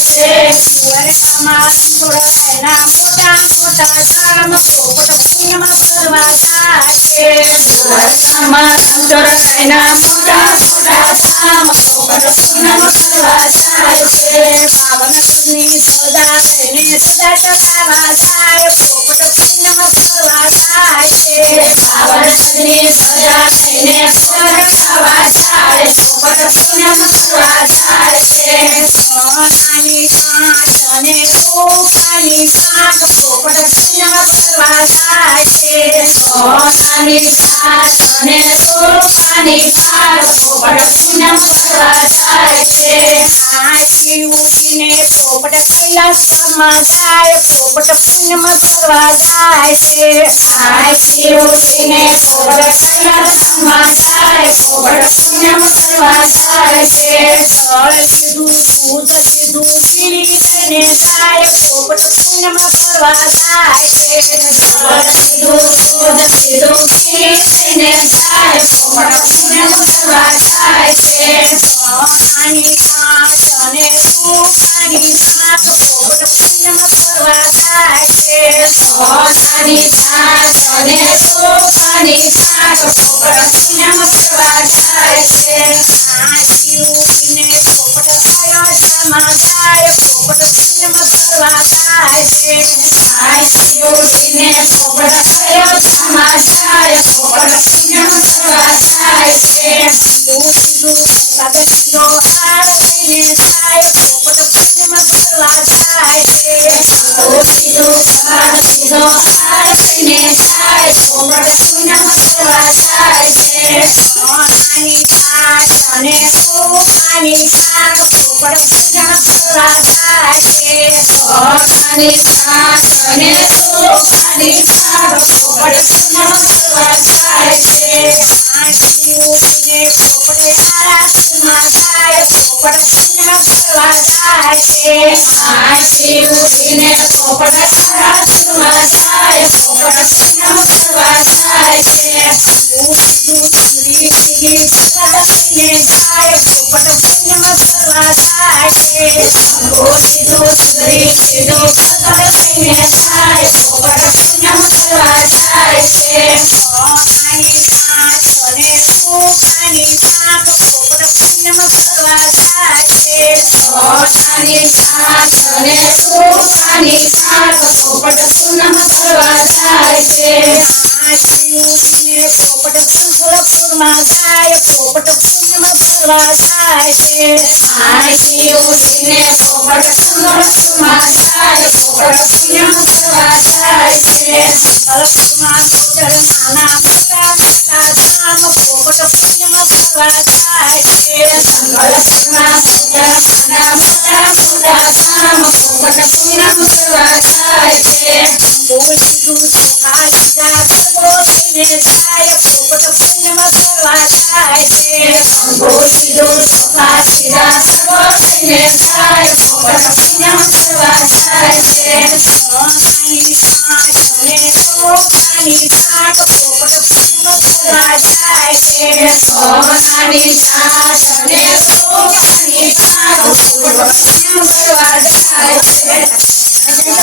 છે. દ્વારકામાં સંતોષાયના મોટા મોટા ધામ પોપટ પુણ્યમાં ફરવા જાય છે. દ્વારકામાં સંતોષાયના મોટા મોટા ધામ પોપટ પુણ્યમાં ફરવા જાય છે. પાવન પદની સદા થઈને સદા ચડાવવા જાય પોપટ પુણ્યમાં ફરવા જાય છે. પાવન પદની સદા થઈને સદા ચડાવવા જાય પોપટ પુણ્યમાં ફરવા જાય છે. સોનાની કાંચ અને રૂપાની પાંખ પોપટ પુણ્યમાં ફરવા જાય છે. સોનાની કાંચ અને રૂપાની પાંખ પોપટ પુણ્યમાં ફરવા જાય છે. આથી ઉઠીને પોપટ કૈલાસમાં જાય પોપટ પુણ્યમાં ફરવા જાય છે. આથી ઉઠીને પોપટ કૈલાસમાં જાય પોપટ પુણ્યમાં ફરવા જાય છે. ફળ લીધું દૂધ લીધું પીળી થઈને જાય પોપટ પુણ્યમાં ફરવા જાય છે. ફળ લીધું દૂધ લીધું પીળી થઈને જાય પોપટ પુણ્યમાં ફરવા જાય છે. સોનાની કાંચ અને રૂપાની પાંખ પોપટ પુણ્યમાં ફરવા જાય છે. સોનાની કાંચ અને રૂપાની પાંખ પોપટ પુણ્યમાં ફરવા જાય છે. આથી ઉઠીને પોપટ કૈલાસમાં જાય પોપટ પુણ્યમાં ફરવા જાય છે. આથી ઉઠીને પોપટ કૈલાસમાં જાય પોપટ પુણ્યમાં ફરવા જાય છે. દૂધ લીધો હાર લઈને જાય પોપટ પુણ્યમાં ફરવા જાય છે. દૂધ લીધો હાર લઈને જાય પોપટ પુણ્યમાં ફરવા જાય છે. સોનાની કાંચ અને રૂપાની પાંખ પોપટ પુણ્યમાં ફરવા જાય છે. સોનાની કાંચ અને રૂપાની પાંખ પોપટ પુણ્યમાં ફરવા જાય છે. આથી ઉઠીને પોપટ આરાસમાં જાય પોપટ પુણ્યમાં ફરવા જાય છે. આથી ઉઠીને પોપટ આરાસમાં જાય પોપટ પુણ્યમાં ફરવા જાય છે. દૂધ લીધી સદા થઈને જાય પોપટ પુણ્યમાં ફરવા જાય છે. દૂધ લીધું સદા થઈને જાય પોપટ પુણ્યમાં ફરવા જાય છે. સોનાની કાંચ અને રૂપાની પાંખ પોપટ પુણ્યમાં ફરવા જાય છે. સોનાની કાંચ અને રૂપાની પાંખ પોપટ પુણ્યમાં ફરવા જાય છે. આથી ઉઠીને પોપટ સંખલપુરમાં જાય પોપટ પુણ્યમાં ફરવા જાય છે. આથી ઉઠીને પોપટ સંખલપુરમાં જાય પોપટ પુણ્યમાં ફરવા જાય છે. સંખલપુરમાં ગોધર નાના મોટા મોટા ધામ પોપટ પુણ્યમાં ફરવા જાય છે. સંખલપુરમાં ગોધર નાના મોટા મોટા ધામ પોપટ પુણ્યમાં ફરવા જાય છે. લીધું ચોખા લીધા સગો થઈને જાય પોપટ પુણ્યમાં ફરવા જાય છે. લીધું ચોખા લીધા સગો થઈને જાય પોપટ પુણ્યમાં ફરવા જાય છે. સોનાની કાંચ અને રૂપાની પાંખ પોપટ પુણ્યમાં ફરવા જાય છે. સોનાની કાંચ અને રૂપાની પાંખ પોપટ પુણ્યમાં ફરવા જાય છે.